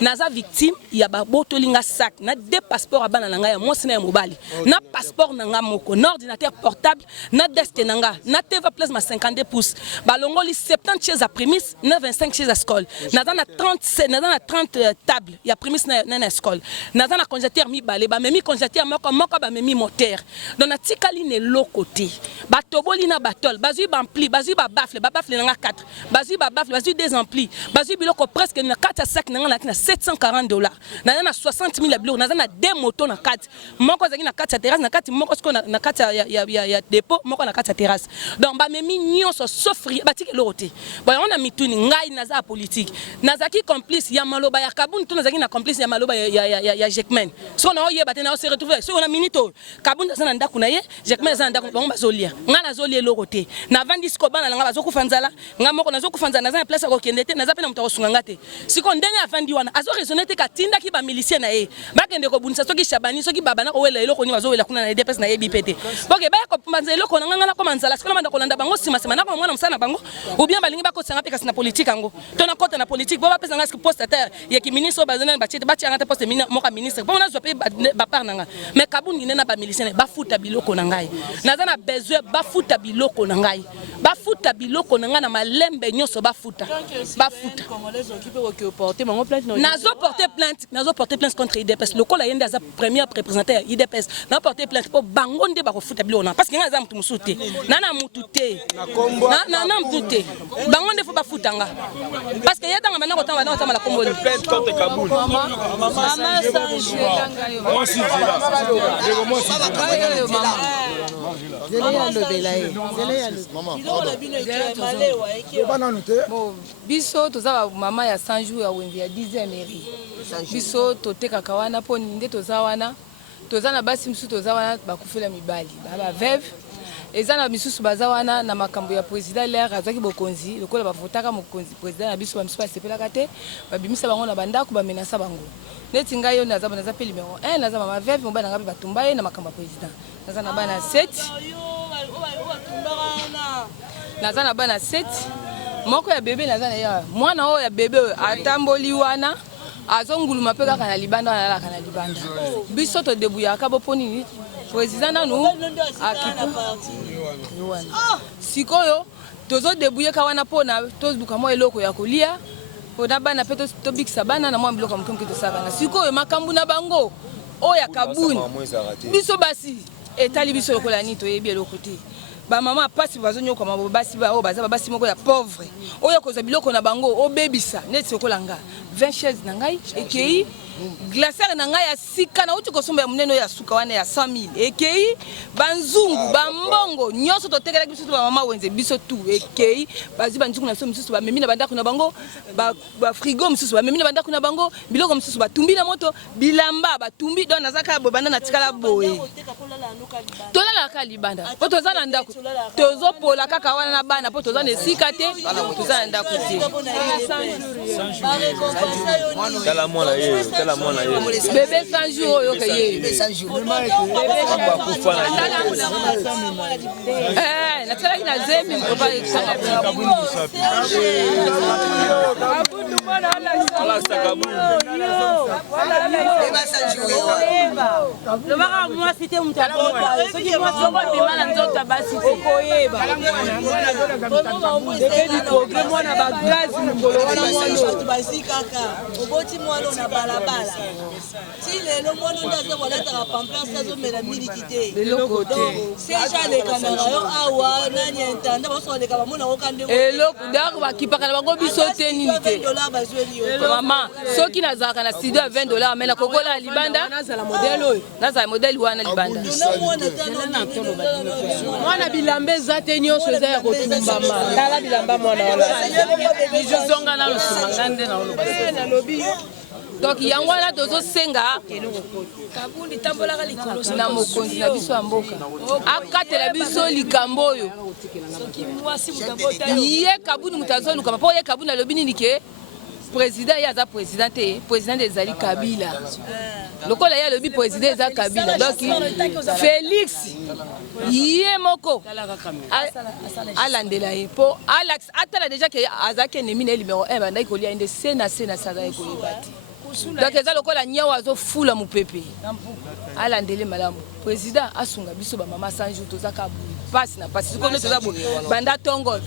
naza victime ya ba botolinga sac na deux passeports abana na ngai ya mwasi na ya mobali na passeport na nga moko na ordinateur portable na desk nanga na TV place ma 52 pouces balongoli 70 chaises à prémisse na 25 chaises à scole naza na 30 tables ya prémisse na scole naza na congélateur mi balé ba memi congélateur moko ba memi moteur donc na tikali ne lokoté ba toboli na batol bazui ba ampli bazui ba bafle nanga 4 bazui ba bafle bazui des amplis bazui biloko presque na 4 sac nanga na $740 naza na 60 000 biloko naza na deux motos na 4 moko zaki na 4 terrasse na 4 moko sko na 4 ya dépôt moko na kati terrasse donc ba memi nyonso sofri batiki lote ba on a mituni ngai naza politique nazaki complice ya maloba ya Kabundi to nazaki na complice ya maloba ya Jacquemaine so na oyeba te na se retrouver so on a minito Kabundi sana ndaku na ye Jacquemaine sana ndaku bango bazolia nga nazolia lote na vandi siko bana nga bazokufa nzala nga moko nazokufa nzala naza na place ko kende te naza pe na mutako sunga te siko ndenge afandi wana azo raisonner te katinda ki ba miliciens na ye bakende ko bunisa soki Chabani soki baba na ko wela eloko ni bazowela kuna na DPS na yebi pete ok ba ko mbanza eloko nga na koma nzala sikona manda kolanda bango sima na ko mwana msana bango ou bien balingi bakotanga pe kasi na politique ango to na kota na politique bo ba pesa nga ski poste terre ya ki ministre bazana ba chete ba tianga te poste moka ministre bo na zo pe ba par nanga mais Kabundi ne na ba miliciens ba futa biloko na ngai naza na besoin ba futa biloko na ngai ba futa biloko na nga na malembe nyonso ba futa nazo porter plainte contre IDPS le kola yende za premier représentateur IDPS na porter plainte pour bango nde ba ko futa biloko na parce que nga za mutu musuti nana mutute na mutute bango nde fo ba futanga parce que yatanga bana kotanga bana kotama la kombo plainte contre Kabundi mama biso toza mama ya 100 jours ya wenzi ya 10e mairie biso totekaka wana po nde toza wana toza na basi msu toza wana bakufela mibali ba veuve eza na misusu baza wana na makambo ya président l'air azaki bokonzi lokola bavotaka mokonzi président na biso bamisusu basepelaka te babimisa bango na bandako bamenasa bango neti ngai yo naza pe numéro 1 naza mama veve mobana nga pe batumba ye na makambo ya président naza na bana 7 naza na bana 7 moko ya bebe naza na ya mwana oyo ya bebe atamboli wana azonguluma mpe kaka na libanda wana alaka na libanda biso todebuyaka bo nini président nanu sikoyo tozodebuyeka wana mpona tozuka mwa eloko ya kolia mpona bana mpe tobikisa bana na mwa biloko ya moke tosakana sikoyo makambo na bango oyo ya kabuni biso basi etali biso lokola nini toyebi eloko te bamama pasi bazonyokama basi oyo baza babasi moko ya pauvre oyo kozwa biloko na bango obebisa neti lokola nga 20 chaise na ngai ekei glacière na ngai ya sika na uti kosomba ya monene ya suka wana ya 100 000 ekei banzungu bambongo nyonso totekelaki biso bamama wenze biso tu ekei bazwi banzungu na biso misusu bamemi na bandako na bango bafrigo misusu bamemi na bandako na bango biloko misusu batumbi na moto bilamba batumbi don nazaka boye banda na tikala boye tolalaka libanda mpo toza na ndako tozopola kaka wana na bana mpo toza na esika te toza na ndako te bébé 100 jours oyo ke ye natalaki na zemi mpopa lobaka mwasi te moto soki mwasi obima na nzoto abasi okoyeba ebedi progre mwana bagasi mokolo wana mwana basi kaka oboti mwana na balabala ti lelo mwana nde aza kolataka pampers azomela miliki te eloko te seja alekanaka yo awa nani entanda basokoleka bamona okande eloko donc bakipaka na bango biso te nini te mama soki nazalaka na studio ya $20 amena kokola ya libanda nazala modele oyo nazala modele wana libanda mwana bilamba eza te nyonso eza ya kotumbama tala bilamba mwana wana izozonga na lusumanga nde na oloba nalobi donc yango wana tozosenga kabundi tambolaka likolo na mokonzi na biso ya mboka akatela biso likambo oyo ye kabundi moto azolukama mpo ye kabundi alobi nini ke président ye aza président te président ezali kabila lokola ye alobi président eza kabila donc félix ye moko alandela ye mpo atala déjà ke azalaki ennemi na ye numéro 1 bandaki kolia ye nde se na azalaki koyeba te donc eza lokola nyawo azofula mopepe alandele malamu président asunga biso bamama 100 jours tozaka pasi na pasi sikoyo toza banda tongo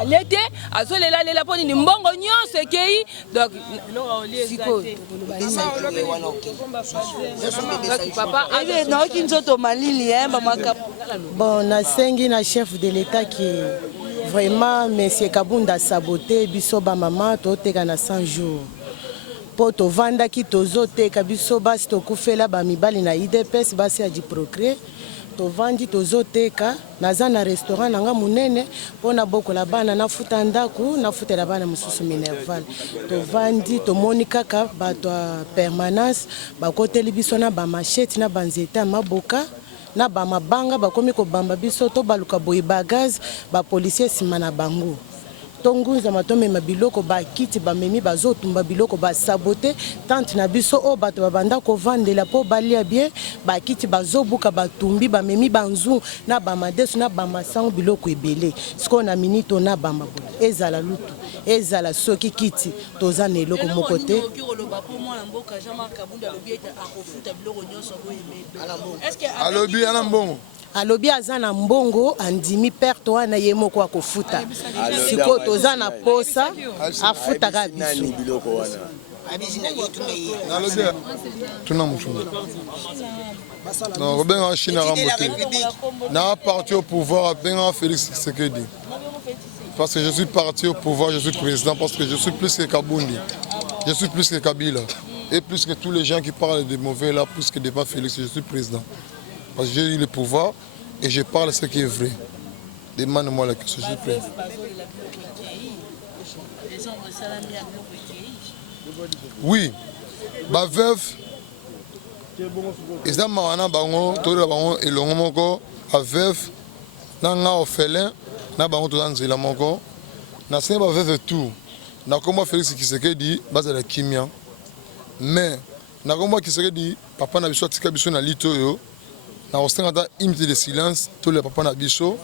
alete azolelalela mpo nini mbongo nyonso ekei donc sikoyo papa naoki nzoto malili bamaka bon nasengi na chef de l'état qui vraiment monsieur Kabunda saboté biso bamama toteka na 100 jours po tovandaki tozoteka biso basi tokufela bamibali na IDPS basi ya diprocré tovandi tozoteka naza na restaurant nanga munene mpona bokola bana nafuta ndaku nafutela bana mosusu minerval tovandi tomoni kaka bato ya permanence bakoteli biso na bamashete na banzete ya maboka na bamabanga bakomi kobamba biso to baluka boye bagaz bapolisier nsima na bango tongunza matomema biloko bakiti bamemi bazotumba biloko basabote tante na biso o bato babanda kovandela po balia bien bakiti bazobuka batumbi bamemi banzu na bamadesu na bamasango biloko ebele siko na minito na bamabo ezala lutu ezala soki kiti toza na eloko moko te alobi ana mbongo alobi aza na mbongo andimi perte wana ye moko akofuta sikoyo toza na posa afutaka biso tuna muchunga non obenga Chine rambote na parti au pouvoir benga Félix Tshisekedi parce que je suis parti au pouvoir, je suis président parce que je suis plus que Kabundi, je suis plus que Kabila et plus que tous les gens qui parlent de mauvais là, plus que débat Félix, je suis président. Parce que j'ai eu le pouvoir et je parle ce qui est vrai. Demande-moi la question, je suis prêt. Oui, ma veuve, ils ont marana bango, tout le bango et l'ongo moko, ma veuve, nanga orphelin na bango toza nzela moko nasengi baveve tout nakomba Félix Tshisekedi bazala kimia mais nakomba Tshisekedi papa na biso atika biso na lito oyo na kosenga ata une minute de silence to le papa na biso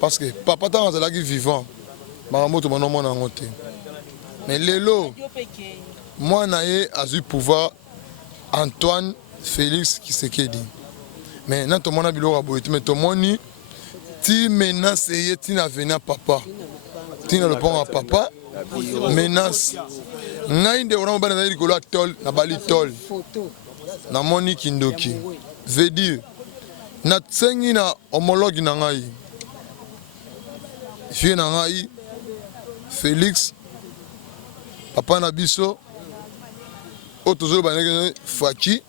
parce que papa ntango azalaki vivant makambo to banomona yango te mais lelo mwana ye azwi pouvoir Antoine Félix Tshisekedi mais na tomona biloko ya boye te mais tomoni ti menace eye tina venir papa tina lopango ya papa menace ngai nde wana mobali azali likolo ya tol na bali tol namoni kindoki veut dire natsengi na homologue na ngai fie na ngai Félix papa na biso oyo tozoyoba ndenge faki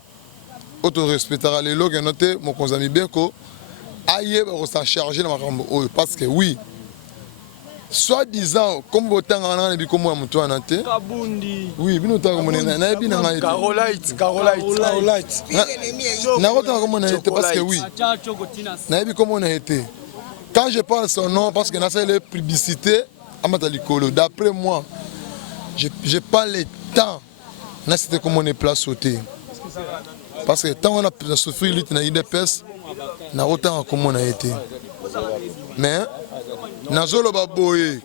oyo torespectaka lelo keno te mokonzi ya mibeko ayeba kosa charge na makambo oyo parce que oui soi-disant comme botanga na bi komo ya moto wana te oui bino tanga monena na yebi na ngai Carolite na kotanga komo na te parce que oui na yebi komo na te quand je parle son nom parce que na ça les publicité amata likolo d'après moi j'ai pas le temps na c'était comme on est place sauter parce que tant on a souffert lutte na IDPS na autant comme on a été mais na zolo baboye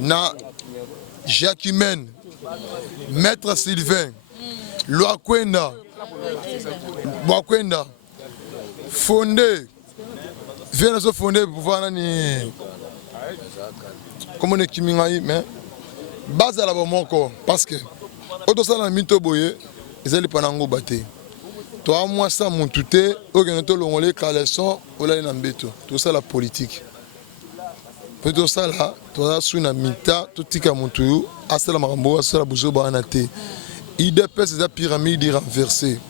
na Jacquemin maître Sylvain Loakwenda fondé vient de fonder pour voir nani comment on est kimingai mais base à la bomoko parce que auto ça na mito boye ezali panango baté toi moi ça mon touté organiser longolé caleçon ola na mbeto tout ça la politique tout ça là toi sous na mita tout tika montu asala makambo asala buzo bana te IDPS est la pyramide renversée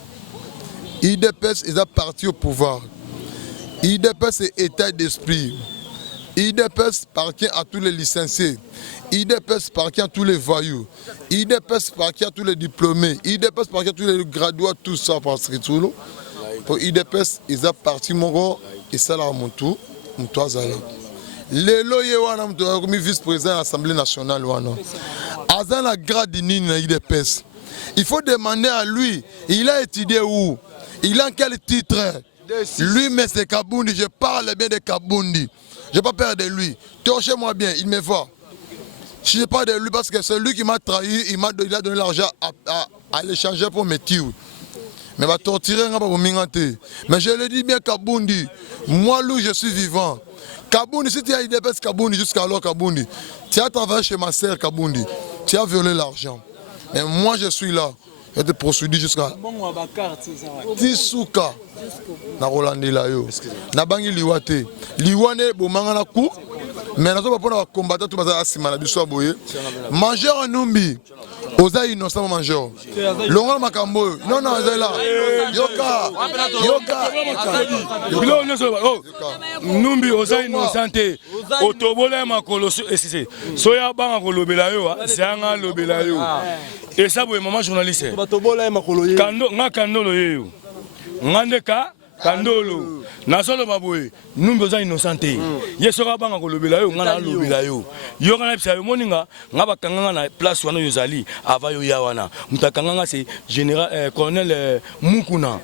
IDPS est parti au pouvoir IDPS est état d'esprit IDPS parquet à tous les licenciés IDPS parquet à tous les voyous IDPS parquet à tous les diplômés IDPS parquet à tous les graduats tout ça parce que tout le pour IDPS ils a parti moro et ça là mon tour azala lelo ye wana mtu comme vice-président de l'Assemblée nationale wana azana la grade nini na IDPS il faut demander à lui il a étudié où il a quel titre lui mais c'est Kabundi je parle bien de Kabundi je n'ai pas peur de lui. Torchez-moi bien, il me voit. Je n'ai pas de lui parce que c'est lui qui m'a trahi, il a donné l'argent à l'échanger pour mes tirs. Mais il va torturer, mais je le dis bien Kabundi, moi lui je suis vivant. Kabundi, si tu as IDPS Kabundi jusqu'alors Kabundi, tu as travaillé chez ma sœur Kabundi, tu as violé l'argent. Mais moi je suis là. Je te poursuivi jusqu'à Tisuka. Na Rolandi la yo. Na bangi liwate. Liwane bomanga na ku. Mais nazo pas na combattre tout baza asima na biso boye. Mangeur Numbi. Oza innocent mangeur. Longa makambo. Non non là. Yoka. Bilo nyoso oh. Numbi oza innocent. Otobola makolo esise. Soya banga kolobela yo, zanga lobela yo. Et ça, vous maman journaliste. Kando, nga kandolo yeyo. Ngandeka kandolo. Nasolo baboye. Nous besoin innocenté. Yesoka banga kolobela yo, ngana lobela yo. Yo kana pisa yo moninga, nga bakanga na place wana yozali ava yo yawana. Mutakanga c'est général colonel Mukuna.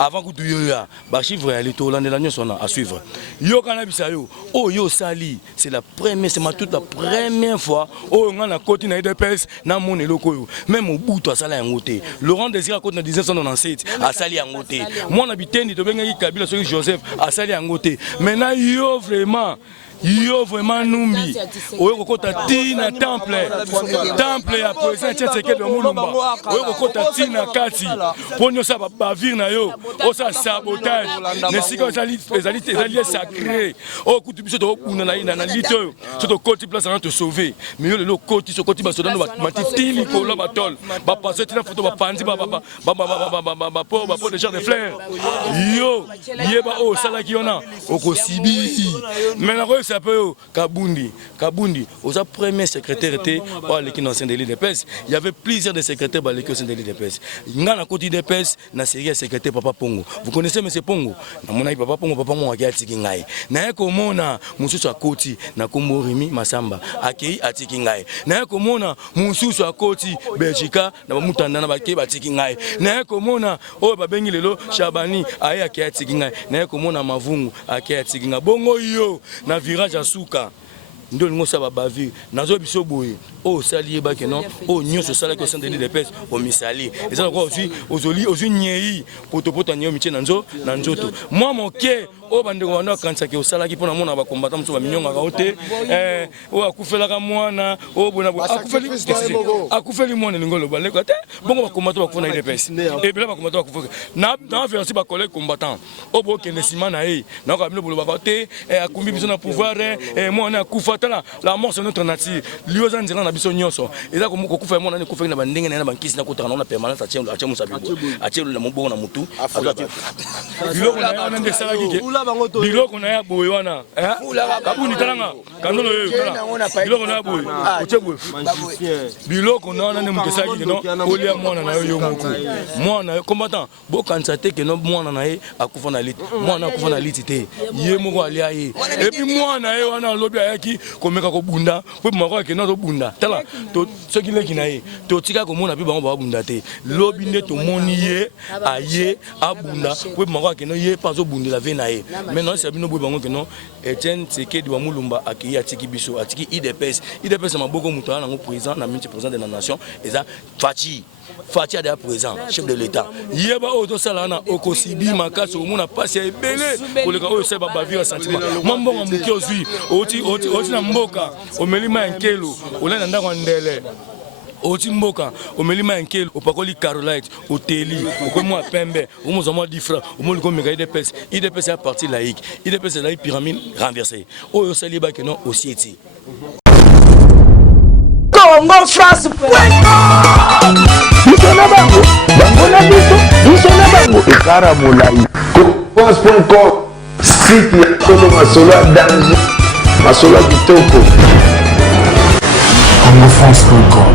Avant que tu aies un chiffre à suivre. Yo kanabisa yo, oh yo sali, c'est la première, c'est toute la première fois. Oh on a côté na IDPS na mon eloko. Même au bout toi sali en côté. Laurent Désir à côté na 1997 à sali en côté. Moi on habitait ni to benga Kabila sur Joseph à sali en côté. Maintenant yo vraiment Numbi. Oyo kota tina temple ya président Tshisekedi Mulumba. Oyo kota tina kati. Ponyo sa ba vir na yo. O sa sabotage. Ne siko ezali sacré. O kutu biso to kuna na lito. So to koti place na te sauver. Mais yo le koti so koti ba so dans ba matitili ko la batol. Ba passer tina photo ba panzi ba po de genre de fleurs. Yo yeba o sala ki ona. O ko sibi. Mais na s'appelle Kabundi. Kabundi, aux premiers secrétaires étaient par l'équipe dans de l'IDPS. Il y avait plusieurs des secrétaires par l'équipe de l'IDPS. Il y a un côté d'IDPS, na série secrétaire Papa Pongo. Vous connaissez M. Pongo? Na mon Papa Pongo, Papa Pongo a Tikingai. Na komona mususu akoti na kombo Rimi Masamba. Akei a Tikingai. Na komona mususu akoti Belgica na mutanda na bakei ba Tikingai. Na komona o babengi lelo Shabani aye akei Tikingai. Na komona Mavungu akei Tikingai. Bongo yo na virage à Souka. Nous avons fait bavi. Nous avons fait boy. Oh sali ba kenon. Oh nyonso sala ko sende de pes. Oh misali. Et ça encore aussi aux nyei poto nyo miche nanzo nanzoto. Moi mon ke o bande ko wana kansa ke osala ki pona mona ba combattant so ba minyonga ka ote. O akufela ka mwana o bona akufeli mwana ngolo ba leko te. Bongo ba combattant ba kufona de pes. Et bien ba combattant ba kufona. Na faire aussi ba collègue combattant. O bo ke nesima na e. Na ka bino bolo ba ka te akumbi biso na pouvoir moi na kufa la mort c'est notre nature. Lui aux anzela na biso nyonso. Et là comme ko kufa mona ne kufa na bandenge na bankisi na kotana na permanence atie musabibo. Atie le mobongo na mutu. Biloko na yana nde sala kike. Biloko na ya boye wana. Kabuni talanga. Kandolo yo tala. Biloko na ya boye. Oche boye. Biloko na yana ne mukesa kike no. Olia mwana na yo muku. Mwana combattant bo kansate ke no mwana na ye akufa na lit. Mwana akufa na lit te. Ye moko alia ye. Et puis mwana ye wana lobi ayaki komeka ko bunda. Po mako ke no to bunda. Tala to ce qui leki na ye. To tika ko mona bi bango ba bunda te. Lobi nde to moni ye aye abunda. Po mako ke no ye pas zo bunda la vena ye. Maintenant c'est bino bo bango ke no Etienne Tshisekedi wa Mulumba akiyi atiki biso atiki IDPS. IDPS ma boko mutana ngo président na minti président de la nation et ça Fachi a déjà présent, chef de l'État. Yeba auto salana okosibi makaso mona passe ebele pour le cas seba bavira sentiment. Mambo ngamuki ozui oti na mboka omelima enkelo olenda ndako ndele. Oti mboka omelima enkelo opakoli Carolite hoteli okomwa pembe omozamo difra omoli ko meka IDPS. IDPS est parti laïque. IDPS est la pyramide renversée. Oyo saliba que non aussi eti. Congo France. Bisona bango, bango na biso, bisona bango ekara molai. France.com, site ya solo masolo ya danger, masolo ya kitoko. CongoFrance.com